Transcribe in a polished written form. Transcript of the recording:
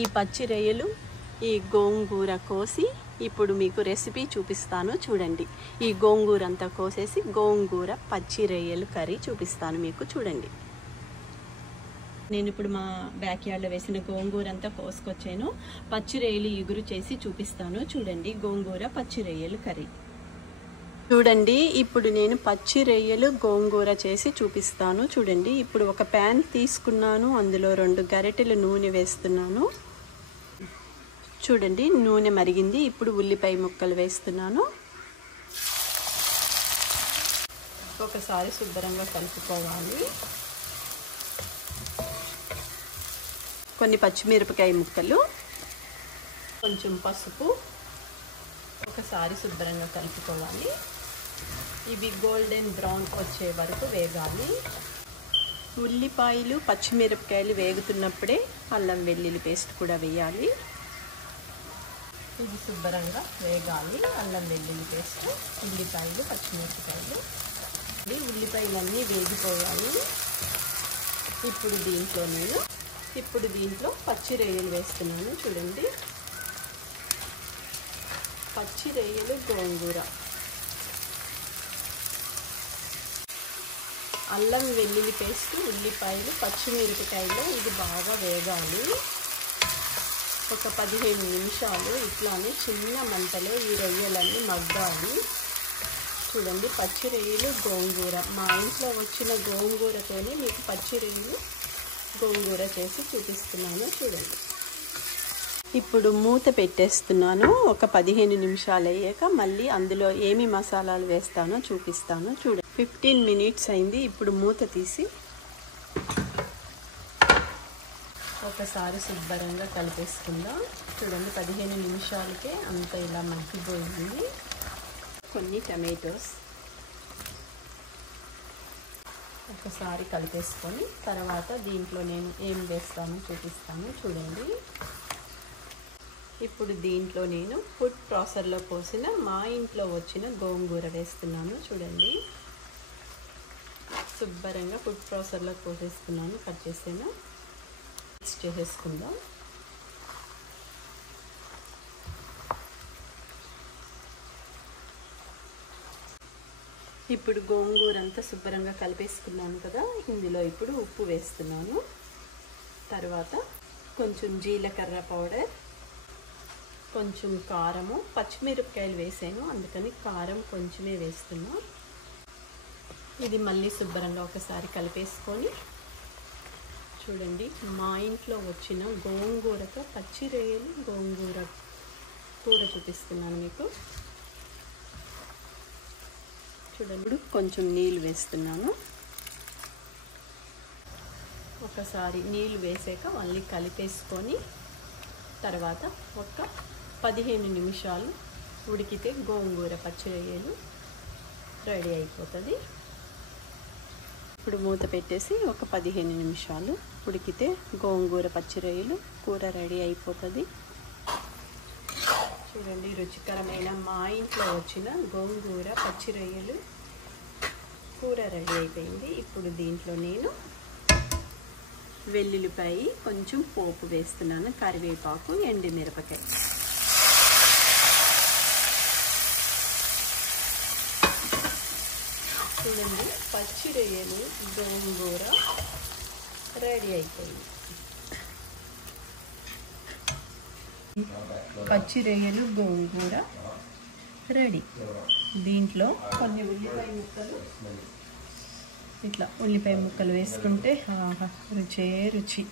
ఈ పచ్చి రొయ్యలు ఈ గోంగూర కోసి ఇప్పుడు మీకు రెసిపీ చూపిస్తాను చూడండి. ఈ గోంగూర అంతా కోసేసి గోంగూర పచ్చి రొయ్యలు కర్రీ చూపిస్తాను మీకు చూడండి. నేను ఇప్పుడు మా బ్యాక్ యార్డ్లో వేసిన గోంగూర అంతా కోసుకొచ్చాను. పచ్చి రొయ్యలు ఇగురు చేసి చూపిస్తాను చూడండి. గోంగూర పచ్చి రొయ్యలు కర్రీ చూడండి. ఇప్పుడు నేను పచ్చి రొయ్యలు గోంగూర చేసి చూపిస్తాను చూడండి. ఇప్పుడు ఒక ప్యాన్ తీసుకున్నాను, అందులో 2 గరిటెలు నూనె వేస్తున్నాను చూడండి. నూనె మరిగింది. ఇప్పుడు ఉల్లిపాయ ముక్కలు వేస్తున్నాను. ఒకసారి శుభ్రంగా కలుపుకోవాలి. కొన్ని పచ్చిమిరపకాయ ముక్కలు, కొంచెం పసుపు, ఒకసారి శుభ్రంగా కలుపుకోవాలి. ఇవి గోల్డెన్ బ్రౌన్ వచ్చే వరకు వేగాలి. ఉల్లిపాయలు పచ్చిమిరపకాయలు వేగుతున్నప్పుడే అల్లం వెల్లుల్లి పేస్ట్ కూడా వేయాలి. ఇది శుభ్రంగా వేగాలి. అల్లం వెల్లుల్లి పేస్ట్, ఉల్లిపాయలు పచ్చిమిరపకాయలు, ఉల్లిపాయలన్నీ వేగిపోయాయి. ఇప్పుడు దీంట్లో పచ్చి రొయ్యలు వేస్తున్నాను చూడండి. పచ్చి రొయ్యలు గోంగూర, అల్లం వెల్లుల్లి పేస్ట్, ఉల్లిపాయలు పచ్చిమిరపకాయలు ఇది బాగా వేగాలి. ఒక 15 నిమిషాలు ఇట్లానే చిన్న మంటలో ఈ రొయ్యలన్నీ మగ్గాలి చూడండి. పచ్చి రొయ్యలు గోంగూర, మా ఇంట్లో వచ్చిన గోంగూరతోనే మీకు పచ్చి రొయ్యలు గోంగూర చేసి చూపిస్తున్నాను చూడండి. ఇప్పుడు మూత పెట్టేస్తున్నాను. ఒక 15 నిమిషాలు అయ్యాక మళ్ళీ అందులో ఏమి మసాలాలు వేస్తానో చూపిస్తాను చూడండి. 15 మినిట్స్ అయింది. ఇప్పుడు మూత తీసి ఒకసారి శుభ్రంగా కలిపేసుకుందాం చూడండి. 15 నిమిషాలకే అంత ఇలా మగ్గిపోయింది. కొన్ని టమాటోస్ ఒకసారి కలిపేసుకొని తర్వాత దీంట్లో నేను ఏం వేస్తానో చూపిస్తాను చూడండి. ఇప్పుడు దీంట్లో నేను ఫుడ్ ప్రాసెసర్లో పోసిన మా ఇంట్లో వచ్చిన గోంగూర వేస్తున్నాను చూడండి. శుభ్రంగా ఫుడ్ ప్రాసెసర్లో పోసేసుకున్నాను, కట్ చేసాను. మిక్స్ చేసేసుకుందాం. ఇప్పుడు గోంగూర అంతా శుభ్రంగా కలిపేసుకున్నాను కదా. ఇందులో ఇప్పుడు ఉప్పు వేస్తున్నాను. తర్వాత కొంచెం జీలకర్ర పౌడర్, కొంచెం కారము, పచ్చిమిరపకాయలు వేసాను అందుకని కారం కొంచెమే వేస్తున్నా. ఇది మళ్ళీ శుభ్రంగా ఒకసారి కలిపేసుకొని చూడండి. మా ఇంట్లో వచ్చిన గోంగూరతో పచ్చి రొయ్యలు గోంగూర కూర చూపిస్తున్నాను మీకు చూడండి. ఇప్పుడు కొంచెం నీళ్ళు వేస్తున్నాను. ఒకసారి నీళ్ళు వేసాక మళ్ళీ కలిపేసుకొని తర్వాత ఒక 15 నిమిషాలు ఉడికితే గోంగూర పచ్చి రొయ్యలు రెడీ అయిపోతుంది. ఇప్పుడు మూత పెట్టేసి ఒక 15 నిమిషాలు ఉడికితే గోంగూర పచ్చి రొయ్యలు కూర రెడీ అయిపోతుంది చూడండి. రుచికరమైన మా ఇంట్లో వచ్చిన గోంగూర పచ్చి రొయ్యలు కూర రెడీ అయిపోయింది. ఇప్పుడు దీంట్లో నేను వెల్లుల్లిపాయ, కొంచెం పోపు వేస్తున్నాను, కరివేపాకు, ఎండుమిరపకాయ. చూడండి పచ్చి రొయ్యలు గోంగూర రెడీ అయిపోయింది. పచ్చి రొయ్యలు గోంగూర రెడీ. దీంట్లో కొన్ని ఉల్లిపాయ ముక్కలు, ఇట్లా ఉల్లిపాయ ముక్కలు వేసుకుంటే రుచే రుచి.